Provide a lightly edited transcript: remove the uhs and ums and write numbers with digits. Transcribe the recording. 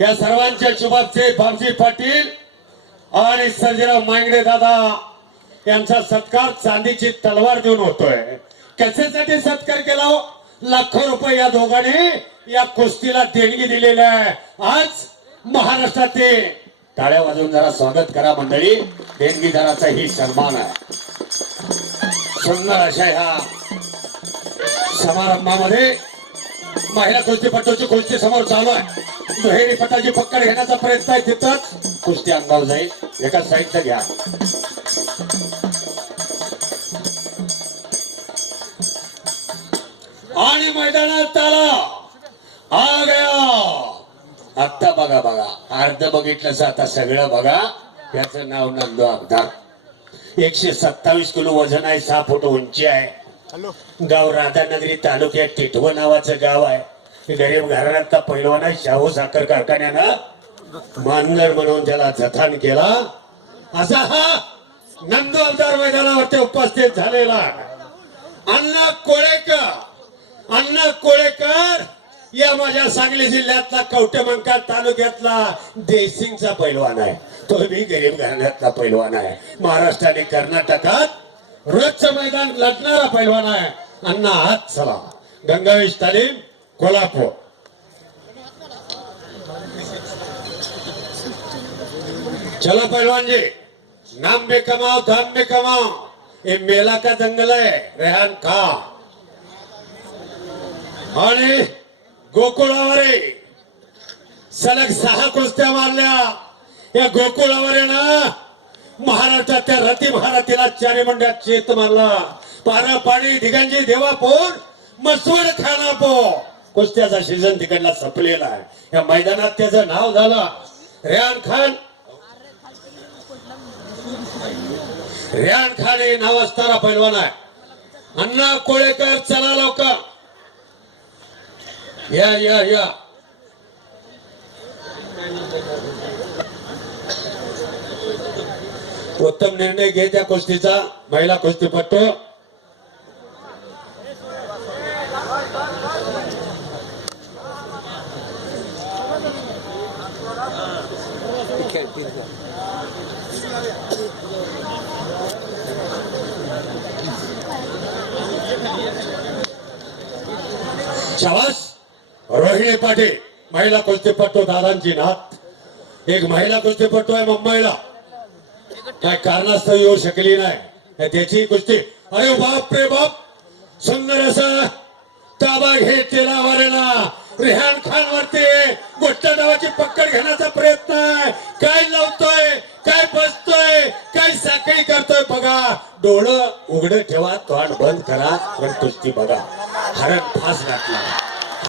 या सर्वांच्या शुभाचे बाबजी पाटील आणि सर्जेराव मांगडे दादा यांचा सत्कार चांदीची तलवार देऊन होतोय। कशासाठी सत्कार केला हो? लाखो रुपये या दोघांनी या कुस्तीला देणगी दिलेली आहे। आज महाराष्ट्रातील टाळ्या वाजवून जरा स्वागत करा मंडळी। देणगीदाराचा ही सन्मान आहे। सुंदर अशा ह्या समारंभामध्ये महिला कुस्तीपटूची कुस्ती समोर चालू आहे। दुहेरी पटाची पकड घेण्याचा प्रयत्न आहे। तिथंच कुस्ती अंगावर जाईल। एका साईडला घ्या। आणि मैदानात आला आ गया। आता बघा बघा अर्ध बघितलं आता सगळं बघा। याचं नाव नंदू अब्दार। 127 किलो वजन आहे। 6 फूट उंची आहे। गाव राधानगरी तालुक्यात टिटव नावाचं गाव आहे। गरीब घराण्यातला पैलवान आहे। शाहू साखर कारखान्यानं मानगर म्हणून त्याला जतन केला। असा हा नंदू अब्दार मैदानावरती उपस्थित झालेला अण्णा कोळेकर या माझ्या सांगली जिल्ह्यातला कवठेमंका तालुक्यातला देसिंगचा पैलवान आहे। तो बी गरीब घराण्यातला पैलवान आहे। महाराष्ट्र आणि कर्नाटकात रोजचं मैदान लढणारा पैलवान आहे। अण्णा हात चला। गंगावेश तालीम कोल्हापूर। चलो पहलवान जी, नाम में कमाओ धाम में कमाओ। ये मेला का दंगल है। रेहान खान आणि गोकुळावरे सलग 6 कुस्त्या मारल्या। या गोकुळावरेनं महाराष्ट्राच्या रती महारथीला 4 मंड्यात चेत मारला। पारापाडी दिगंजी देवापूर मसवड खानापूर कुस्त्याचा सीझन तिकडला संपलेला आहे। या मैदानात त्याचं नाव झालं रेहान खान। रेहान खान हे नाव असणारा पैलवान आहे। अण्णा कोळेकर चला लवकर या या या। उत्तम निर्णय घे त्या कुस्तीचा महिला कुस्तीपटू। शाबास रोहिणी पाटील महिला कुस्तीपटू दादांची नात। एक महिला कुस्तीपटू आहे मुंबईला, काय कारणास्तव येऊ शकली नाही। त्याची कुस्ती अरे बाप रे बाप सुंदर असा ताबा घेतलेला वरेना रेहान खान वरती गोष्ट डावाची पकड घेण्याचा प्रयत्न आहे। काय लावतोय, काय बसतोय, काय साखळी करतोय बघा। डोळं उघड ठेवा, तोंड बंद करा, पण कुस्ती बघा। हरण फास घातला।